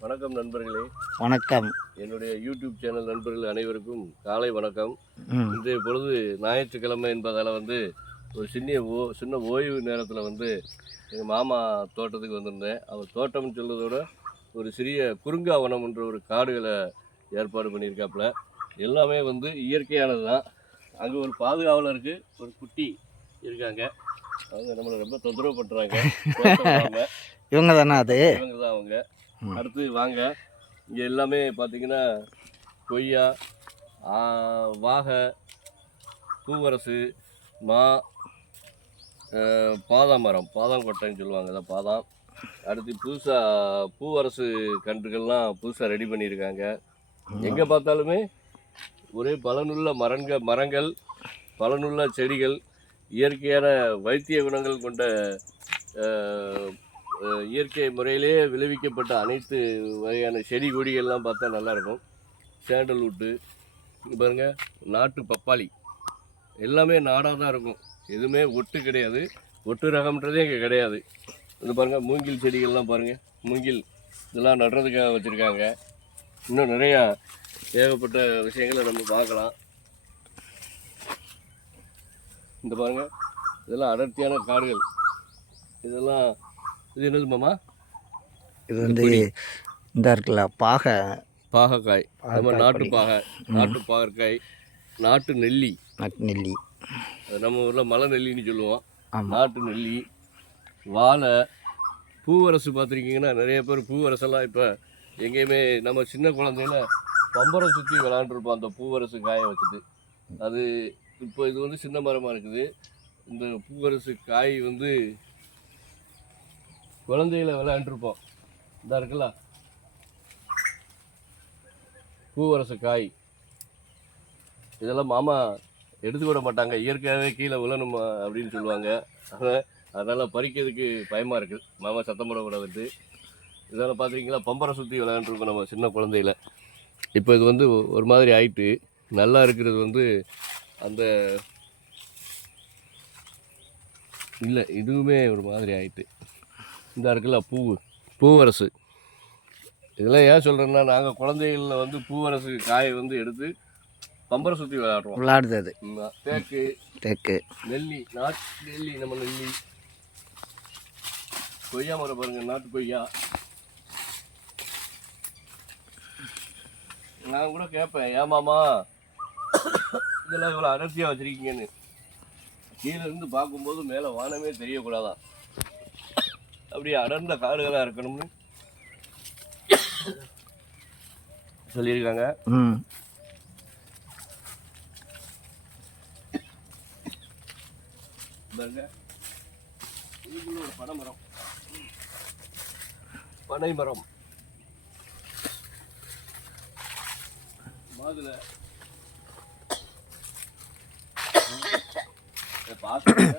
வணக்கம் நண்பர்களே. வணக்கம். என்னுடைய யூடியூப் சேனல் நண்பர்கள் அனைவருக்கும் காலை வணக்கம். இன்றைய பொழுது ஞாயிற்றுக்கிழமை என்பதால் வந்து ஒரு சின்ன ஓ சின்ன ஓய்வு நேரத்தில் வந்து எங்கள் மாமா தோட்டத்துக்கு வந்திருந்தேன். அவர் தோட்டம்னு சொல்றதோட ஒரு சிறிய குறுங்காவனம் என்ற ஒரு காடுகளை ஏற்பாடு பண்ணியிருக்காப்புல. எல்லாமே வந்து இயற்கையானது தான் அங்கே ஒரு பாதுகாவலருக்கு ஒரு குட்டி இருக்காங்க. அவங்க நம்மளை ரொம்ப தொந்தரவு பண்ணுறாங்க இவங்க தானே அது? இவங்க தான் அவங்க. அடுத்து வாங்க. இங்கே எல்லாமே பார்த்தீங்கன்னா கொய்யா வாகை பூவரசு மா பாதாம் மரம் பாதாம் கொட்டைன்னு சொல்லுவாங்க அதான் பாதாம். அடுத்து புதுசாக பூவரசு கன்றுகள்லாம் புதுசாக ரெடி பண்ணியிருக்காங்க. எங்கே பார்த்தாலுமே ஒரே பலனுள்ள மரங்க மரங்கள் பலனுள்ள செடிகள் இயற்கையான வைத்திய குணங்கள் கொண்ட இயற்கை முறையிலே விளைவிக்கப்பட்ட அனைத்து வகையான செடி கொடிகள்லாம் பார்த்தா நல்லாயிருக்கும். சேண்டல்வுட்டு பாருங்கள் பாருங்க நாட்டு பப்பாளி. எல்லாமே நாடாக தான் இருக்கும். எதுவுமே ஒட்டு கிடையாது. ஒட்டு ரகம்ன்றதே இங்கே கிடையாது. இது பாருங்கள் மூங்கில் செடிகள்லாம் பாருங்கள் மூங்கில் இதெல்லாம் நடுறதுக்காக வச்சுருக்காங்க. இன்னும் நிறையா ஏகப்பட்ட விஷயங்களை நம்ம பார்க்கலாம். இந்த பாருங்கள் இதெல்லாம் அடர்த்தியான காடுகள். இதெல்லாம் இது என்னது மாமா? இது வந்து இந்த இருக்குல்ல பாகை. பாகக்காய். நம்ம பாகக்காய் நாட்டு. பாகை. நாட்டு பாகற்காய் நாட்டு நெல்லி. நட் நெல்லி. அது நம்ம ஊரில் மலை நெல்லின்னு சொல்லுவோம். நாட்டு நெல்லி வாழை பூவரசு பார்த்துருக்கீங்கன்னா நிறைய பேர் பூவரசெல்லாம் இப்போ எங்கேயுமே நம்ம சின்ன குழந்தையில பம்பரம் சுற்றி விளாண்டுருப்போம் அந்த பூவரசு காய வச்சுட்டு. அது இப்போ இது வந்து சின்ன மரமாக இருக்குது. இந்த பூவரசு காய் வந்து குழந்தைகளை விளையாண்டுருப்போம். இதாக இருக்குல்ல? பூவரசு காய் இதெல்லாம் மாமா எடுத்து விட மாட்டாங்க. இயற்கையாகவே கீழே விழணுமா அப்படின்னு சொல்லுவாங்க. அதனால் அதனால் பறிக்கிறதுக்கு பயமாக இருக்குது மாமா சத்தம் போடக்கூடாதுட்டு இதெல்லாம் பார்த்துருக்கீங்களா பம்பரை சுற்றி விளையாண்டுருக்கோம் நம்ம சின்ன குழந்தையில. இப்போ இது வந்து ஒரு மாதிரி ஆயிட்டு நல்லா இருக்கிறது வந்து அந்த இல்லை இதுவுமே ஒரு மாதிரி ஆயிட்டு. இந்த இருக்குல்ல பூ. பூவரசு. இதெல்லாம் ஏன் சொல்கிறேன்னா நாங்கள் குழந்தைகளில் வந்து பூவரசு காயை வந்து எடுத்து பம்பரை சுற்றி விளையாடுறோம். ம், தேக்கு. தேக்கு. நெல்லி. நாட்டு நெல்லி நம்ம நெல்லி. கொய்யா மரம் பாருங்க நாட்டு கொய்யா. நான் கூட கேட்பேன் ஏமாமா இதெல்லாம் இவ்வளோ அடர்த்தியாக வச்சிருக்கீங்கன்னு? கீழே இருந்து பார்க்கும்போது மேலே வானமே தெரியக்கூடாதான். அப்படியே அடர்ந்த காடுகளாக இருக்கணும்னு சொல்லியிருக்காங்க. ம். பாருங்க. இதுக்குள்ள ஒரு பனை மரம் பனை மரம் மாதுளை பார்த்துக்கோங்க.